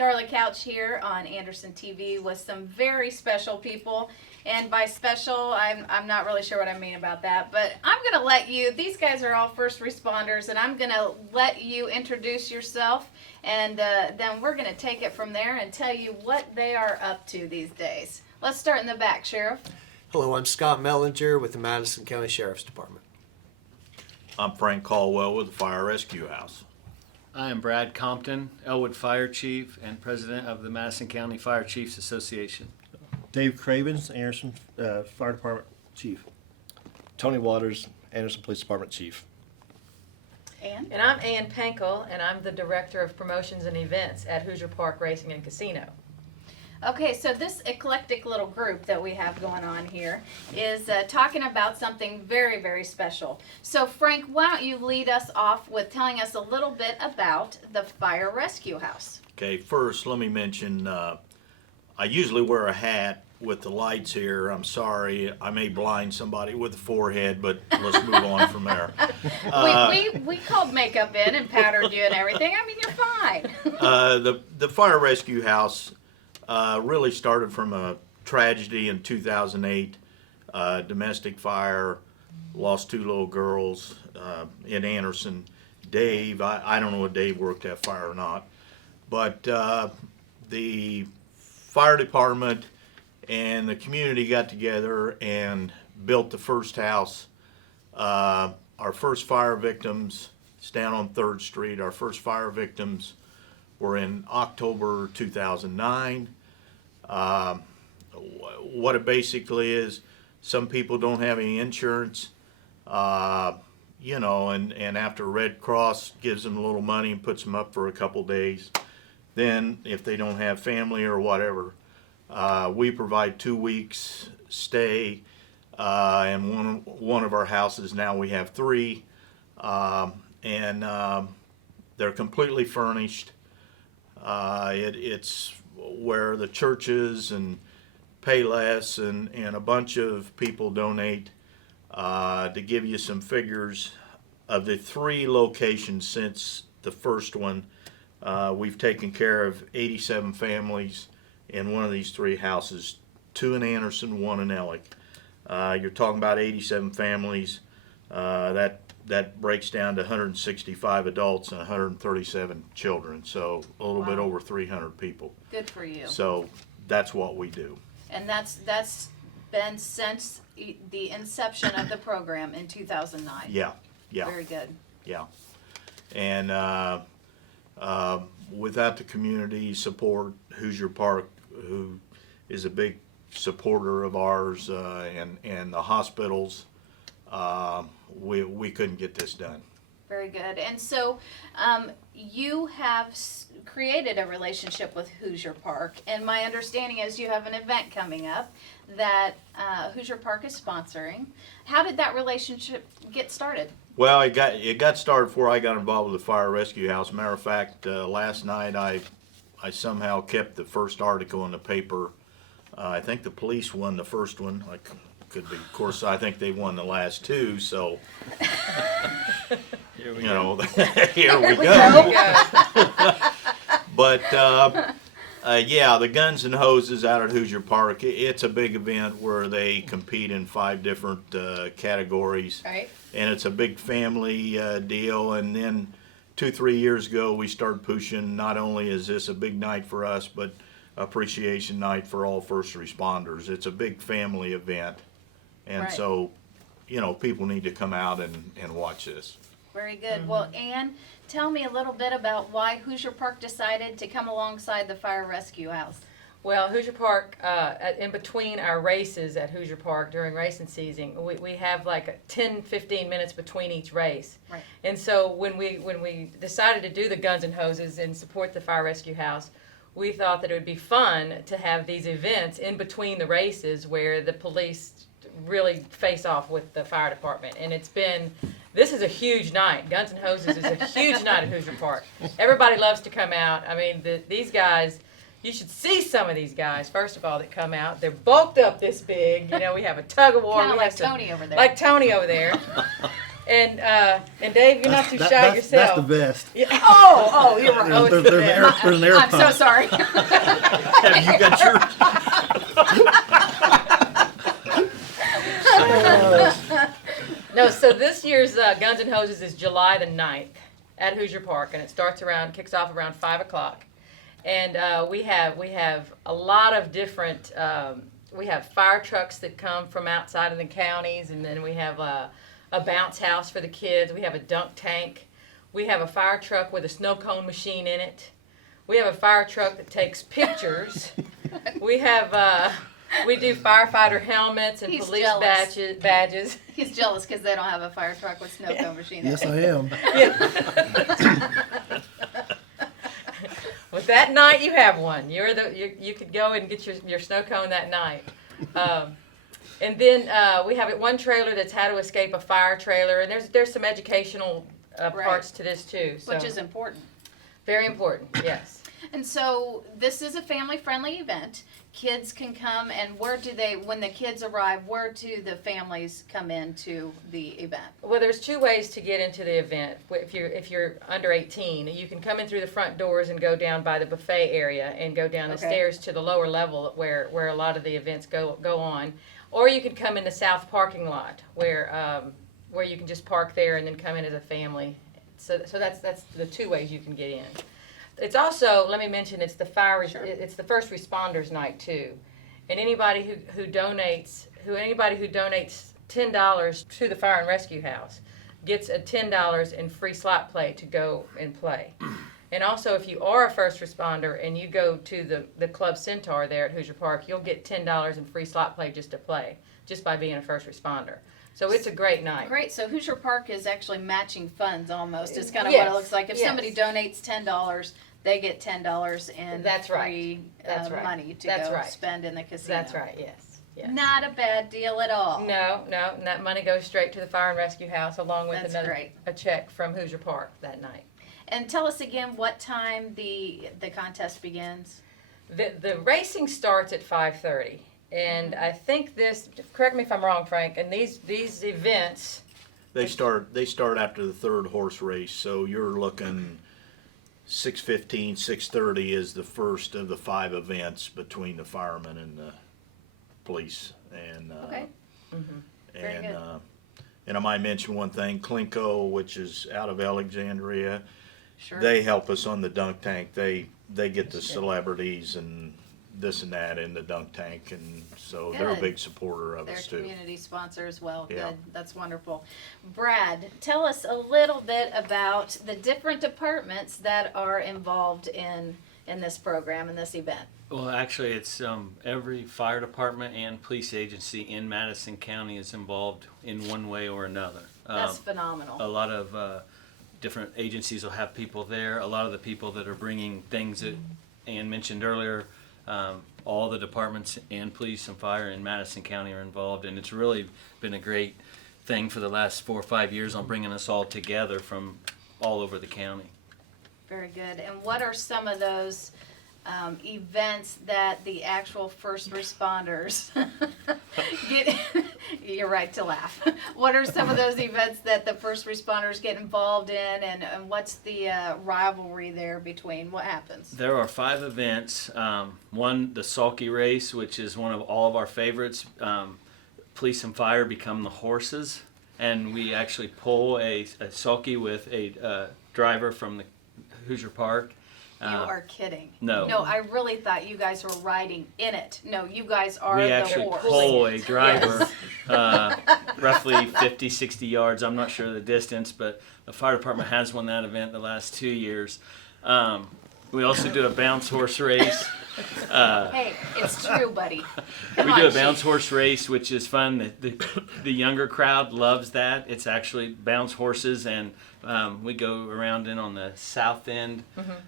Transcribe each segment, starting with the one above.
Darla Couch here on Anderson TV with some very special people. And by special, I'm not really sure what I mean about that, but I'm going to let you, these guys are all first responders, and I'm going to let you introduce yourself, and then we're going to take it from there and tell you what they are up to these days. Let's start in the back, Sheriff. Hello, I'm Scott Mellinger with the Madison County Sheriff's Department. I'm Frank Caldwell with the Fire Rescue House. I am Brad Compton, Elwood Fire Chief and President of the Madison County Fire Chiefs Association. Dave Cravens, Anderson Fire Department Chief. Tony Waters, Anderson Police Department Chief. Ann? And I'm Ann Pankel, and I'm the Director of Promotions and Events at Hoosier Park Racing and Casino. Okay, so this eclectic little group that we have going on here is talking about something very, very special. So Frank, why don't you lead us off with telling us a little bit about the Fire Rescue House? Okay, first let me mention I usually wear a hat with the lights here. I'm sorry, I may blind somebody with the forehead, but let's move on from there. We called makeup in and powdered you and everything. I mean, you're fine. The Fire Rescue House really started from a tragedy in 2008. Domestic fire, lost two little girls in Anderson. Dave, I don't know if Dave worked that fire or not, but the fire department and the community got together and built the first house. Our first fire victims, it's down on 3rd Street, our first fire victims were in October 2009. What it basically is, some people don't have any insurance, you know, and after Red Cross gives them a little money and puts them up for a couple days. Then, if they don't have family or whatever, we provide 2 weeks stay, and one of our houses now we have 3, and they're completely furnished. It's where the churches and Payless and a bunch of people donate. To give you some figures, of the 3 locations since the first one, we've taken care of 87 families in one of these 3 houses, 2 in Anderson, 1 in Ellick. You're talking about 87 families. That breaks down to 165 adults and 137 children, so a little bit over 300 people. Good for you. So that's what we do. And that's been since the inception of the program in 2009. Yeah. Very good. Yeah. And without the community support, Hoosier Park, who is a big supporter of ours, and the hospitals, we couldn't get this done. Very good. And so you have created a relationship with Hoosier Park, and my understanding is you have an event coming up that Hoosier Park is sponsoring. How did that relationship get started? Well, it got started before I got involved with the Fire Rescue House. Matter of fact, last night I somehow kept the first article in the paper. I think the police won the first one. Could be. Of course, I think they won the last 2. So, here we go. But yeah, the Guns and Hoses out at Hoosier Park. It's a big event where they compete in 5 different categories. Right. And it's a big family deal. And then 2-3 years ago, we started pushing. Not only is this a big night for us, but appreciation night for all first responders. It's a big family event. And right. So, you know, people need to come out and watch this. Very good. Well, Ann, tell me a little bit about why Hoosier Park decided to come alongside the Fire Rescue House. Well, Hoosier Park, in between our races at Hoosier Park during racing season, we have like 10-15 minutes between each race. Right. And so when we decided to do the Guns and Hoses and support the Fire Rescue House, we thought that it would be fun to have these events in between the races where the police really face off with the fire department. And this is a huge night. Guns and Hoses is a huge night at Hoosier Park. Everybody loves to come out. I mean, these guys, you should see some of these guys, first of all, that come out. They're bulked up this big. You know, we have a tug of war. Kind of like Tony over there. Like Tony over there. And Dave, you're not too shy That's yourself. the best. Oh, you're right. Oh, it's There's the an best. air, there's an air I'm so pump. sorry. Have you got your? No, so this year's Guns and Hoses is July the 9th at Hoosier Park, and it kicks off around 5 o'clock. And we have a lot of different, we have fire trucks that come from outside of the counties, and then we have a bounce house for the kids. We have a dunk tank. We have a fire truck with a snow cone machine in it. We have a fire truck that takes pictures. We have, we do firefighter helmets and He's police jealous. badges. He's jealous because they don't have a fire truck with snow cone machine. in Yes, it. I am. Well, that night you have one. You could go and get your snow cone that night. And then we have one trailer that's how to escape a fire trailer, and there's some educational parts to this too. So Which is important. very important. Yes. And so this is a family-friendly event. Kids can come, and when the kids arrive, where do the families come into the event? Well, there's two ways to get into the event. If you're under 18, you can come in through the front doors and go down by the buffet area and go down the Okay. stairs to the lower level where a lot of the events go on, or you can come in the south parking lot where you can just park there and then come in as a family. So that's the two ways you can get in. It's also, let me mention, it's the it's the first responders night too, and anybody who donates $10 to the Fire and Rescue House gets a $10 in free slot play to go and play. And also, if you are a first responder and you go to the Club Centaur there at Hoosier Park, you'll get $10 in free slot play just to play, just by being a first responder. So it's a great night. Great. So Hoosier Park is actually matching funds almost. It's kind of Yes, what it looks like. If yes. somebody donates $10, they get $10 in That's right. free That's right. money to That's go right. spend in the casino. That's right, yes. Yes. Not a bad deal at all. No, and that money goes straight to the Fire and Rescue House along with That's another great. a check from Hoosier Park that night. And tell us again what time the contest begins. The racing starts at 5:30, and I think correct me if I'm wrong, Frank, and these events, They start after the third horse race, so you're looking 6:15, 6:30 is the first of the 5 events between the firemen and the police. And Okay. Very and good. and I might mention one thing, Clinco, which is out of Alexandria, Sure. they help us on the dunk tank. They get the celebrities and this and that in the dunk tank, and so they're a Good. big supporter of They're us a too. community sponsor as well. Yeah. Good. That's wonderful. Brad, tell us a little bit about the different departments that are involved in this program, in this event. Well, actually, it's every fire department and police agency in Madison County is involved in one way or another. That's phenomenal. A lot of different agencies will have people there. A lot of the people that are bringing things that Ann mentioned earlier, all the departments and police and fire in Madison County are involved, and it's really been a great thing for the last 4 or 5 years on bringing us all together from all over the county. Very good. And what are some of those events that the actual first responders get? You're right to laugh. What are some of those events that the first responders get involved in, and what's the rivalry there between? What happens? There are 5 events. One, the sulky race, which is one of all of our favorites. Police and fire become the horses, and we actually pull a sulky with a driver from the Hoosier Park. You are kidding. No. No, I really thought you guys were riding in it. No, you guys are We the actually horse. pull a driver roughly 50, 60 yards. I'm not sure the distance, but the fire department has won that event the last 2 years. We also do a bounce horse race. Hey, it's true, buddy. Come We on, do a Chief. bounce horse race, which is fun. The younger crowd loves that. It's actually bounce horses, and we go around in on the south end.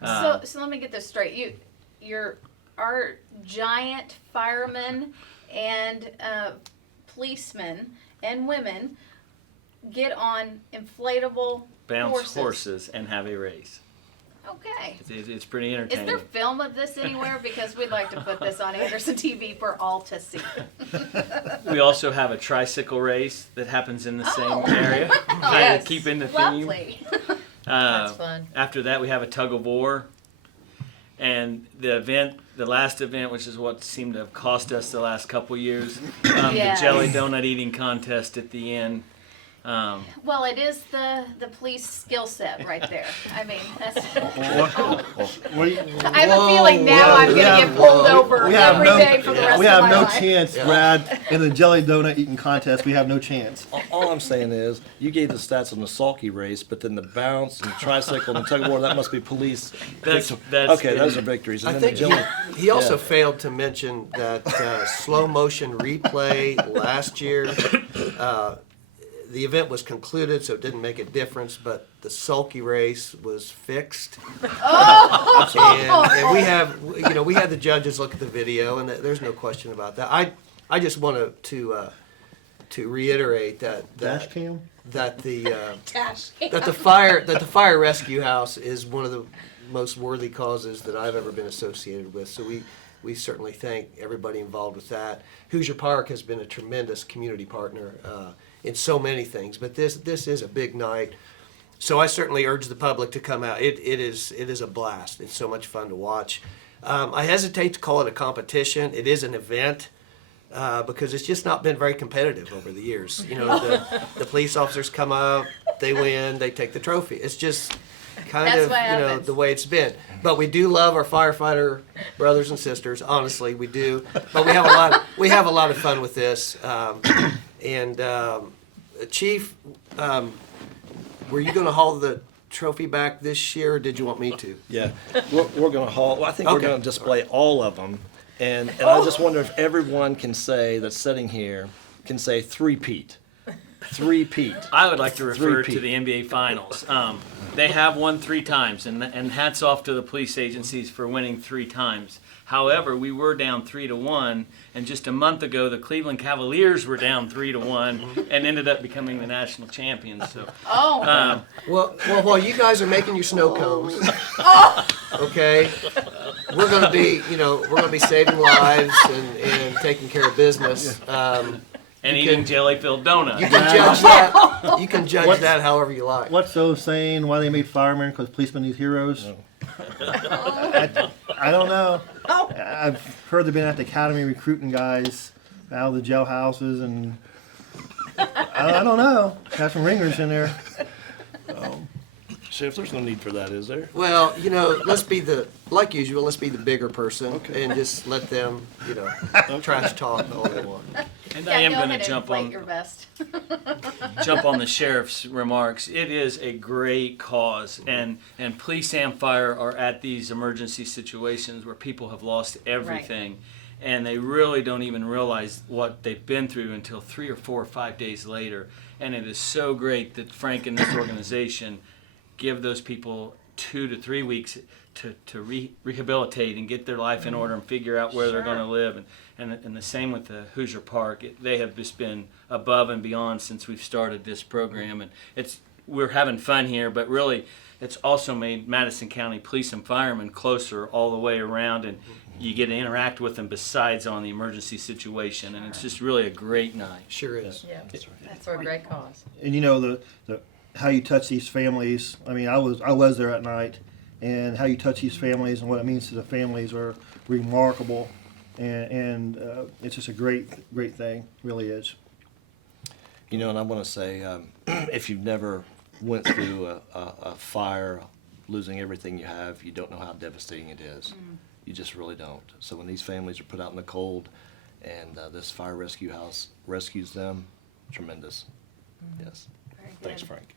So let me get this straight. Our giant firemen and policemen and women get on inflatable Bounce horses and have a race. Okay. It's pretty Is entertaining. there film of this anywhere? Because we'd like to put this on Anderson TV for all to see. We also have a tricycle race that happens in the Oh. same area, kind Yes. of keeping the theme. Lovely. That's fun. After that, we have a tug of war, and the last event, which is what seemed to have cost us the last couple years, Yes. the jelly donut eating contest at the end. Well, it is the police skill set right there. I mean, that's, We, I have a feeling now I'm going to get pulled over we have every no- day for the rest we of have my no life. chance, Brad, in the jelly donut eating contest. We have no chance. All I'm saying is, you gave the stats on the sulky race, but then the bounce and the tricycle and the tug of war, that must be police. That's Okay, those are victories. And I then the think jelly, he also yeah. failed to mention that slow motion replay last year. The event was concluded, so it didn't make a difference, but the sulky race was fixed. And we have, we had the judges look at the video, and there's no question about that. I just want to reiterate Dash cam? that the Dash. that the fire rescue house is one of the most worthy causes that I've ever been associated with. So we certainly thank everybody involved with that. Hoosier Park has been a tremendous community partner in so many things, but this is a big night. So I certainly urge the public to come out. It is a blast. It's so much fun to watch. I hesitate to call it a competition. It is an event. Because it's just not been very competitive over the years. The police officers come up, they win, they take the trophy. It's just kind That's of what happens. the way it's been. But we do love our firefighter brothers and sisters. Honestly, we do. But we have a lot of fun with this. Chief, were you going to haul the trophy back this year, or did you want me to? Yeah, we're going to haul. Well, I think we're Okay. going to display all of them, and I just wonder if everyone can say that's sitting here can say three-peat. Three-peat. I would like to refer to Three-peat. the NBA Finals. They have won 3 times, and hats off to the police agencies for winning 3 times. However, we were down 3-1, and just a month ago, the Cleveland Cavaliers were down 3-1 and ended up becoming the national champions. So, Oh, Well, while you guys are making your snow cones, okay, we're gonna be saving lives and taking care of business. and You eating can- jelly-filled donuts. You can judge that. You can judge that however you like. What's those saying? Why they made firemen? Because policemen need heroes? I don't know. I've heard they've been at the academy recruiting guys out of the jailhouses, and I don't know. Got some ringers in there. Sheriff, there's no need for that, is there? Well, like usual, let's be the bigger person and just let them, trash talk all they want. And yeah, I am go going ahead to and jump inflate on your vest. jump on the sheriff's remarks. It is a great cause, and police and fire are at these emergency situations where people have lost everything, and they really don't even realize what they've been through until 3 or 4 or 5 days later. And it is so great that Frank and this organization give those people 2 to 3 weeks to rehabilitate and get their life in order and figure out where they're going to live. And the same with the Hoosier Park. They have just been above and beyond since we've started this program. And we're having fun here, but really it's also made Madison County police and firemen closer all the way around, and you get to interact with them besides on the emergency situation. And it's just really a great night. Sure is. Yeah, that's for a great cause. And the how you touch these families. I mean, I was there at night, and how you touch these families and what it means to the families are remarkable, and it's just a great thing. Really is. And I want to say, if you've never went through a fire, losing everything you have, you don't know how devastating it is. You just really don't. So when these families are put out in the cold, and this fire rescue house rescues them, tremendous. Yes. Very Thanks, good. Frank.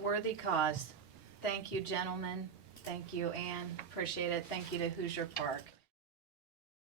Worthy cause. Thank you, gentlemen. Thank you, Ann. Appreciate it. Thank you to Hoosier Park.